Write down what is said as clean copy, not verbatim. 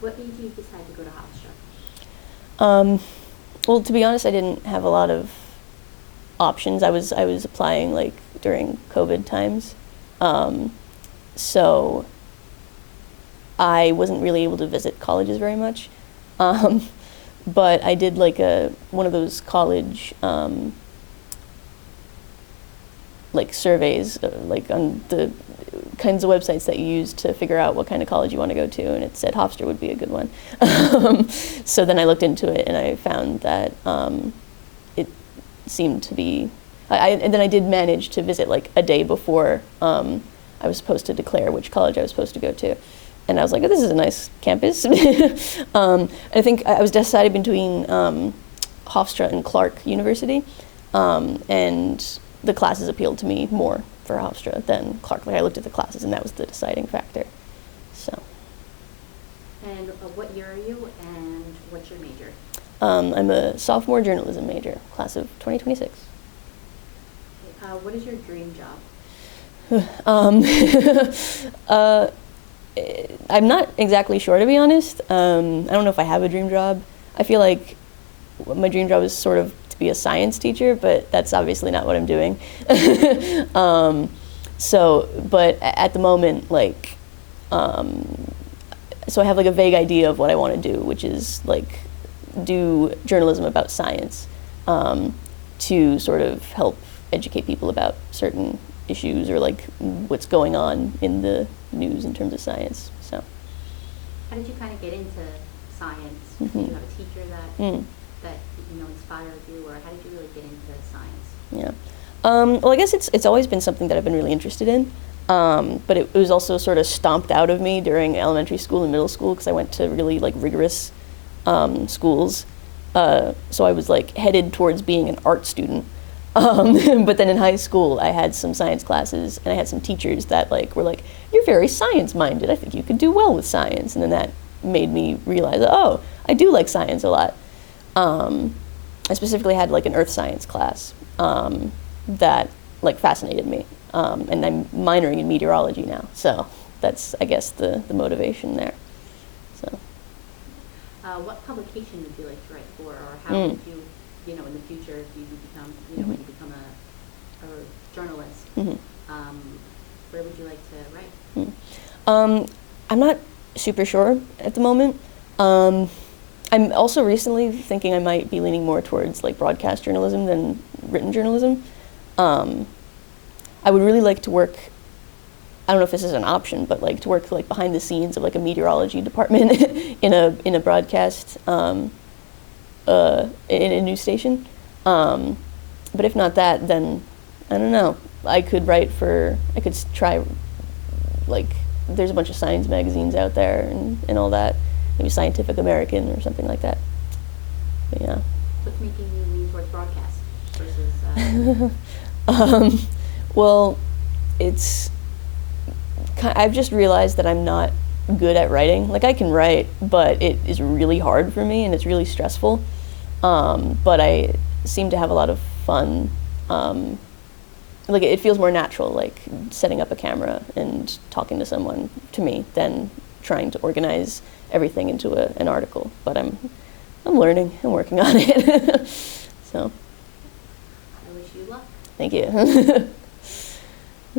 What made you decide to go to Hofstra? Well, to be honest, I didn't have a lot of options. I was applying like during COVID times, so I wasn't really able to visit colleges very much. Um, but I did like one of those college like surveys, like on the kinds of websites that you use to figure out what kind of college you want to go to, and it said Hofstra would be a good one. So then I looked into it, and I found that it seemed to be. And then I did manage to visit like a day before I was supposed to declare which college I was supposed to go to. And I was like, oh, this is a nice campus. I think I was deciding between Hofstra and Clark University, and the classes appealed to me more for Hofstra than Clark. Like I looked at the classes, and that was the deciding factor. So. And what year are you, and what's your major? I'm a sophomore journalism major, class of 2026. What is your dream job? I'm not exactly sure, to be honest. I don't know if I have a dream job. I feel like my dream job is sort of to be a science teacher, but that's obviously not what I'm doing. But at the moment, like, so I have like a vague idea of what I want to do, which is like do journalism about science, to sort of help educate people about certain issues or like what's going on in the news in terms of science. So. How did you kind of get into science? Mm-hmm. Did you have a teacher that inspired you, or how did you really get into science? Yeah. Well, I guess it's always been something that I've been really interested in, but it was also sort of stomped out of me during elementary school and middle school because I went to really like rigorous schools. So I was like headed towards being an art student. But then in high school, I had some science classes, and I had some teachers that like were like, "You're very science-minded. I think you could do well with science." And then that made me realize, oh, I do like science a lot. I specifically had like an earth science class that like fascinated me, and I'm minoring in meteorology now. So that's, I guess, the motivation there. So. What publication would you like to write for, or how would you, in the future, if you become, when you become a journalist, where would you like to write? I'm not super sure at the moment. I'm also recently thinking I might be leaning more towards like broadcast journalism than written journalism. I would really like to work, I don't know if this is an option, but like to work like behind the scenes of like a meteorology department in a broadcast in a news station. But if not that, then I don't know. I could try, like, there's a bunch of science magazines out there and all that. Maybe Scientific American or something like that. But yeah. What's making you lean towards broadcast versus? Well, I've just realized that I'm not good at writing. Like I can write, but it is really hard for me and it's really stressful. But I seem to have a lot of fun. Like it feels more natural, like setting up a camera and talking to someone, to me, than trying to organize everything into an article. But I'm learning. I'm working on it. So. I wish you luck. Thank you.